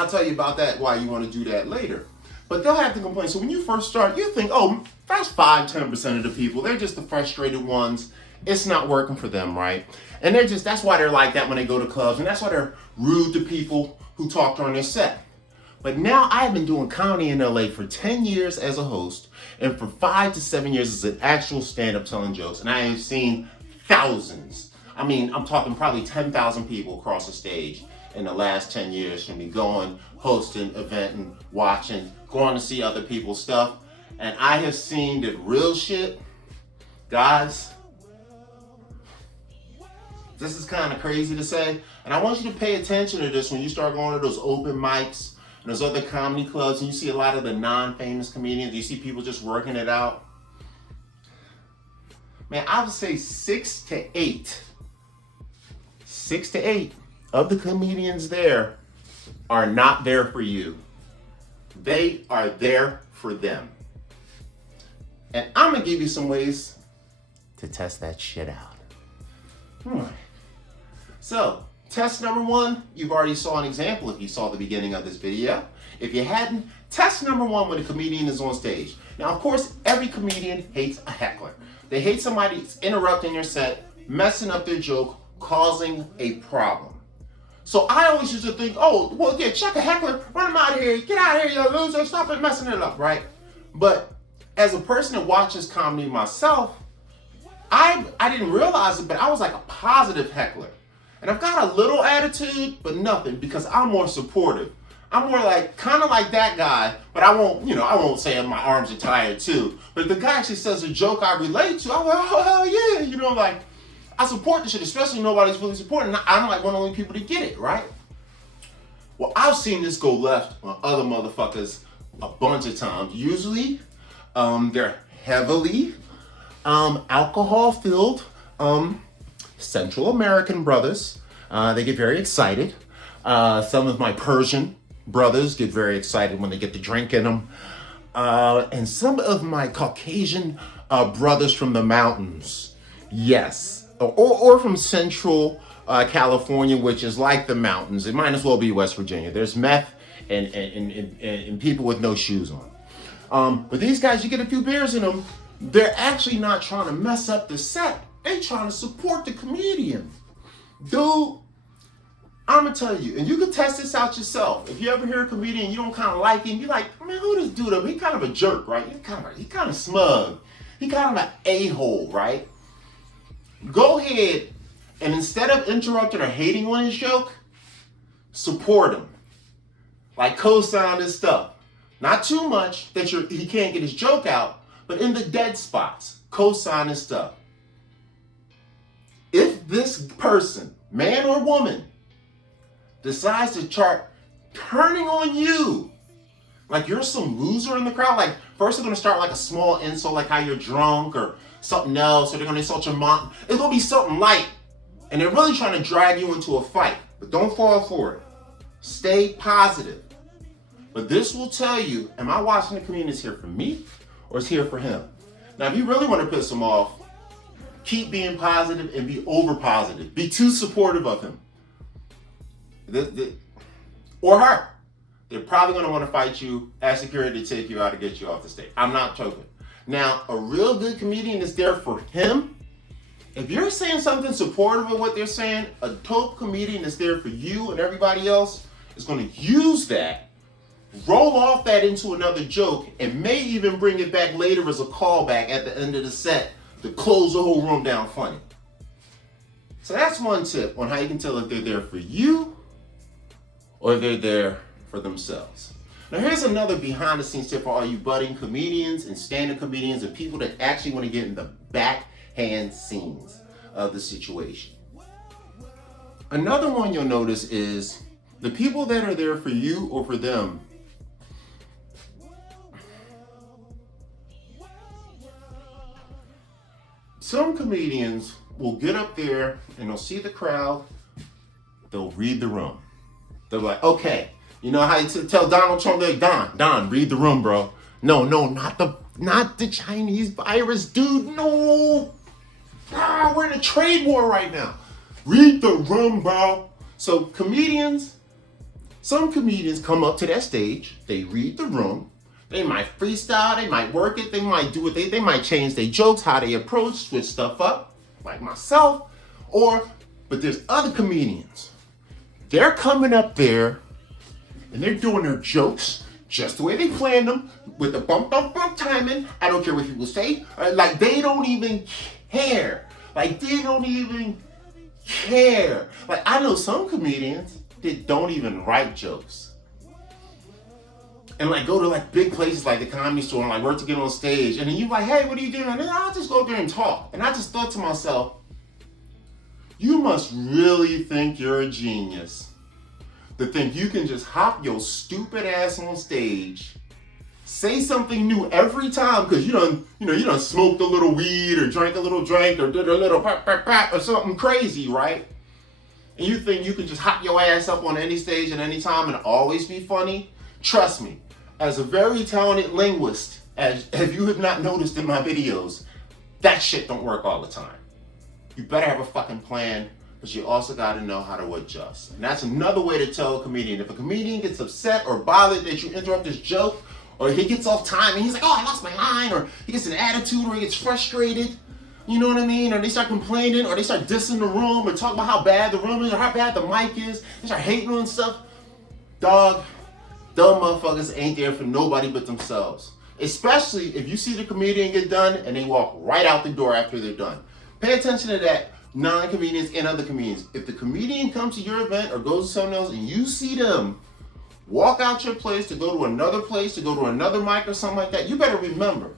I'll tell you about that, why you want to do that later. But they'll have to complain. So when you first start, you think, oh, that's 5-10% of the people. They're just the frustrated ones. It's not working for them, right? And that's why they're like that when they go to clubs. And that's why they're rude to people who talk during their set. But now I've been doing comedy in LA for 10 years as a host and for 5 to 7 years as an actual stand-up telling jokes. And I have seen thousands. I mean, I'm talking probably 10,000 people across the stage in the last 10 years from me going, hosting, eventing, watching, going to see other people's stuff. And I have seen that real shit, guys, this is kind of crazy to say. And I want you to pay attention to this when you start going to those open mics and those other comedy clubs and you see a lot of the non-famous comedians, you see people just working it out. Man, I would say 6 to 8 of the comedians there are not there for you. They are there for them. And I'm gonna give you some ways to test that shit out. So, test number 1, you've already saw an example if you saw the beginning of this video. If you hadn't, test number 1 when a comedian is on stage. Now, of course, every comedian hates a heckler. They hate somebody that's interrupting your set, messing up their joke, causing a problem. So I always used to think, oh, well, yeah, check a heckler, run him out of here, get out of here, you loser, stop it messing it up, right? But as a person that watches comedy myself, I didn't realize it, but I was like a positive heckler. And I've got a little attitude, but nothing, because I'm more supportive. I'm more like, kind of like that guy, but I won't say my arms are tired too. But if the guy actually says a joke I relate to, I'm like, oh, hell yeah, like, I support this shit, especially when nobody's really supporting. I'm like one of the only people to get it, right? Well, I've seen this go left on other motherfuckers a bunch of times. Usually, they're heavily alcohol-filled Central American brothers. They get very excited. Some of my Persian brothers get very excited when they get the drink in them. And some of my Caucasian brothers from the mountains, yes, or from Central California, which is like the mountains. It might as well be West Virginia. There's meth and people with no shoes on. But these guys, you get a few beers in them, they're actually not trying to mess up the set. They're trying to support the comedian. Dude, I'm gonna tell you, and you can test this out yourself. If you ever hear a comedian, you don't kind of like him, you're like, man, who this dude up? He kind of a jerk, right? He kind of smug. He kind of an a-hole, right? Go ahead and instead of interrupting or hating on his joke, support him. Like co-sign his stuff. Not too much that he can't get his joke out, but in the dead spots, co-sign his stuff. If this person, man or woman, decides to start turning on you, like you're some loser in the crowd, like first they're gonna start like a small insult, like how you're drunk or something else, or they're gonna insult your mom. It's gonna be something light, and they're really trying to drag you into a fight, but don't fall for it. Stay positive. But this will tell you, am I watching the comedian is here for me or is here for him? Now, if you really want to piss him off, keep being positive and be over positive. Be too supportive of him. Or her. They're probably going to want to fight you, ask security to take you out to get you off the stage. I'm not joking. Now, a real good comedian is there for him. If you're saying something supportive of what they're saying, a dope comedian is there for you and everybody else is going to use that, roll off that into another joke, and may even bring it back later as a callback at the end of the set to close the whole room down funny. So that's one tip on how you can tell if they're there for you or they're there for themselves. Now here's another behind the scenes tip for all you budding comedians and stand-up comedians and people that actually want to get in the backhand scenes of the situation. Another one you'll notice is the people that are there for you or for them. Some comedians will get up there and they'll see the crowd, they'll read the room. They're like, okay, you know how you tell Donald Trump, like, Don, read the room, bro. No, not the Chinese virus, dude, no. We're in a trade war right now. Read the room, bro. So comedians, Some comedians come up to that stage, they read the room, they might freestyle, they might work it, they might do it, they might change their jokes, how they approach, switch stuff up, like myself. But there's other comedians. They're coming up there and they're doing their jokes just the way they planned them, with the bump timing. I don't care what people say. Like, they don't even care. Like, they don't even care. Like, I know some comedians that don't even write jokes. And like go to like big places like the Comedy Store and like work to get on stage. And then you like, hey, what are you doing? And then I'll just go there and talk. And I just thought to myself, you must really think you're a genius to think you can just hop your stupid ass on stage, say something new every time because you done smoked a little weed or drank a little drink or did a little pop or something crazy, right? And you think you can just hop your ass up on any stage at any time and always be funny? Trust me, as a very talented linguist, as you have not noticed in my videos, that shit don't work all the time. You better have a fucking plan, but you also gotta know how to adjust. And that's another way to tell a comedian. If a comedian gets upset or bothered that you interrupt his joke, or he gets off time and he's like, oh, I lost my line, or he gets an attitude, or he gets frustrated, you know what I mean? Or they start complaining, or they start dissing the room, or talk about how bad the room is, or how bad the mic is, they start hating on stuff. Dog, dumb motherfuckers ain't there for nobody but themselves. Especially if you see the comedian get done and they walk right out the door after they're done. Pay attention to that, non-comedians and other comedians. If the comedian comes to your event or goes to someone else and you see them walk out your place to go to another place, to go to another mic or something like that, you better remember,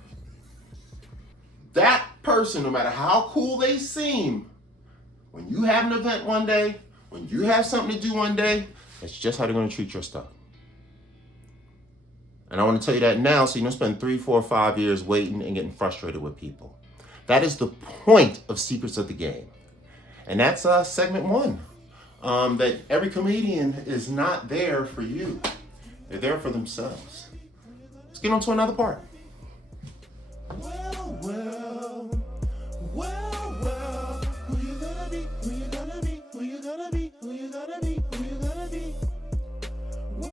that person, no matter how cool they seem, when you have an event one day, when you have something to do one day, that's just how they're going to treat your stuff. And I want to tell you that now so you don't spend 3, 4, 5 years waiting and getting frustrated with people. That is the point of Secrets of the Game. And that's segment 1. That every comedian is not there for you. They're there for themselves. Let's get on to another part.